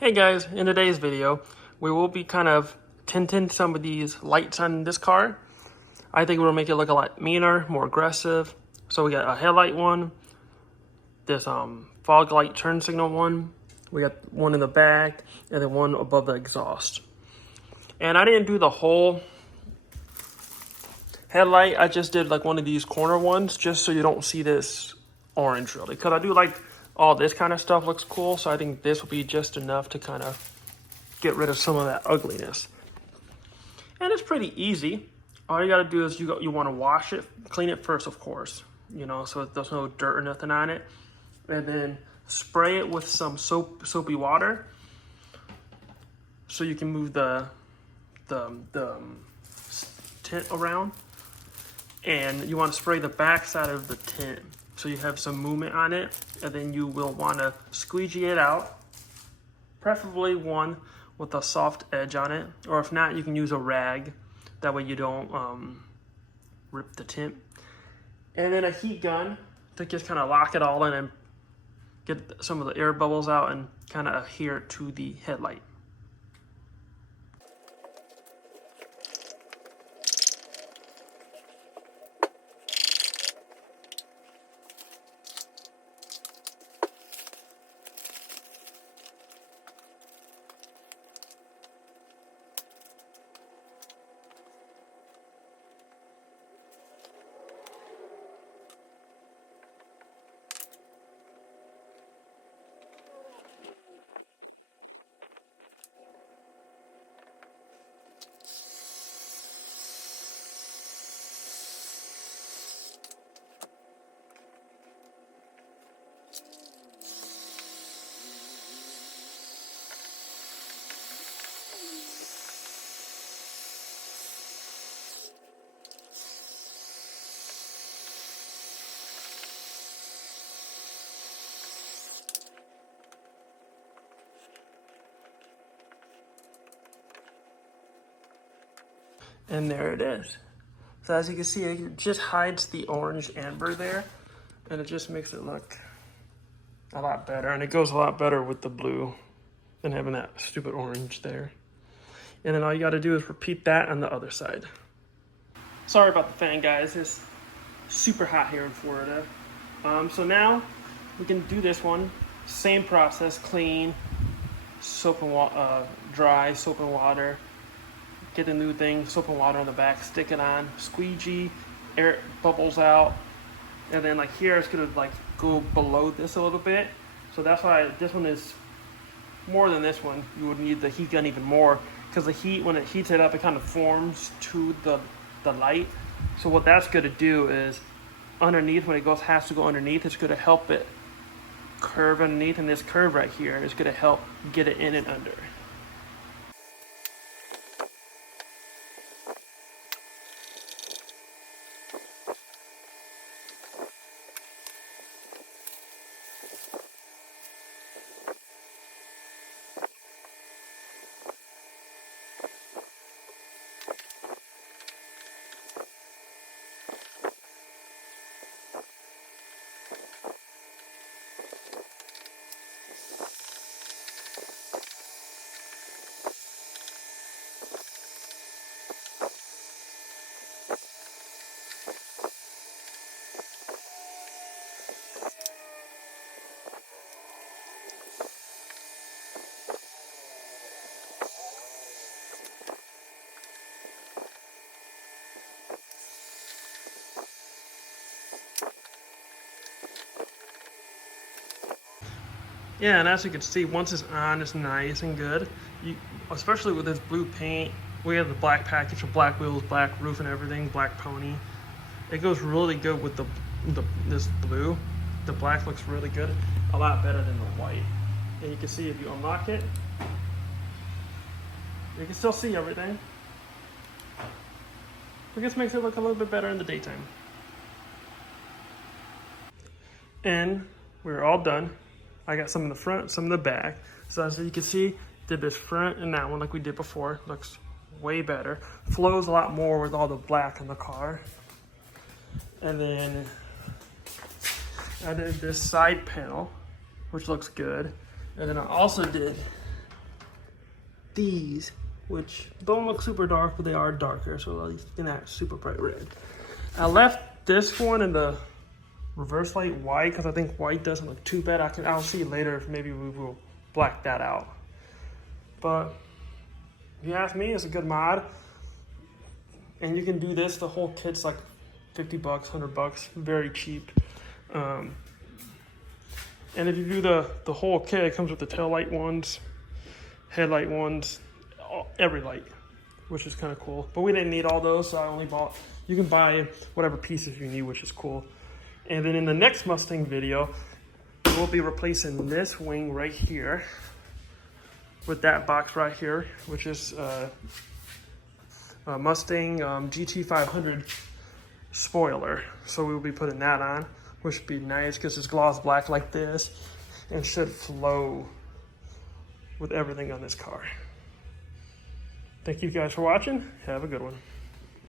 Hey guys, in today's video, we will be kind of tinting some of these lights on this car. I think we'll make it look a lot meaner, more aggressive. So we got a headlight one, this fog light turn signal one, we got one in the back, and then one above the exhaust. And I didn't do the whole headlight, I just did like one of these corner ones, just so you don't see this orange really. Because I do like all this kind of stuff looks cool, so I think this will be just enough to kind of get rid of some of that ugliness. And it's pretty easy. All you gotta do is you wanna wash it, clean it first, of course, you know, so there's no dirt or nothing on it. And then spray it with some soapy water so you can move the tint around. And you wanna spray the back side of the tint so you have some movement on it. And then you will wanna squeegee it out, preferably one with a soft edge on it, or if not, you can use a rag. That way you don't rip the tint. And then a heat gun to just kind of lock it all in and get some of the air bubbles out and kind of adhere it to the headlight. And there it is. So as you can see, it just hides the orange amber there, and it just makes it look a lot better. And it goes a lot better with the blue than having that stupid orange there. And then all you gotta do is repeat that on the other side. Sorry about the fan, guys. It's super hot here in Florida. So now we can do this one. Same process, clean, soap and dry soap and water. Get the new thing, soap and water on the back, stick it on, squeegee, air bubbles out, and then like here it's gonna like go below this a little bit. So that's why this one is more than this one. You would need the heat gun even more, because the heat, when it heats it up, it kind of forms to the light. So what that's gonna do is underneath, when it has to go underneath, it's gonna help it curve underneath, and this curve right here is gonna help get it in and under. Yeah, and as you can see, once it's on, it's nice and good. Especially with this blue paint, we have the black package of black wheels, black roof and everything, black pony. It goes really good with this blue. The black looks really good, a lot better than the white. And you can see if you unlock it, you can still see everything. It just makes it look a little bit better in the daytime. And we're all done. I got some in the front, some in the back. So as you can see, did this front and that one like we did before. Looks way better. Flows a lot more with all the black in the car. And then I did this side panel, which looks good. And then I also did these, which don't look super dark, but they are darker, so at least you can have super bright red. I left this one in the reverse light white because I think white doesn't look too bad. I'll see later if maybe we will black that out. But if you ask me, it's a good mod. And you can do this, the whole kit's like 50 bucks, 100 bucks, very cheap. And if you do the whole kit, it comes with the tail light ones, headlight ones, every light, which is kind of cool. But we didn't need all those, so I only bought, you can buy whatever pieces you need, which is cool. And then in the next Mustang video, we'll be replacing this wing right here with that box right here, which is a Mustang GT500 spoiler. So we'll be putting that on, which would be nice because it's gloss black like this and should flow with everything on this car. Thank you guys for watching. Have a good one.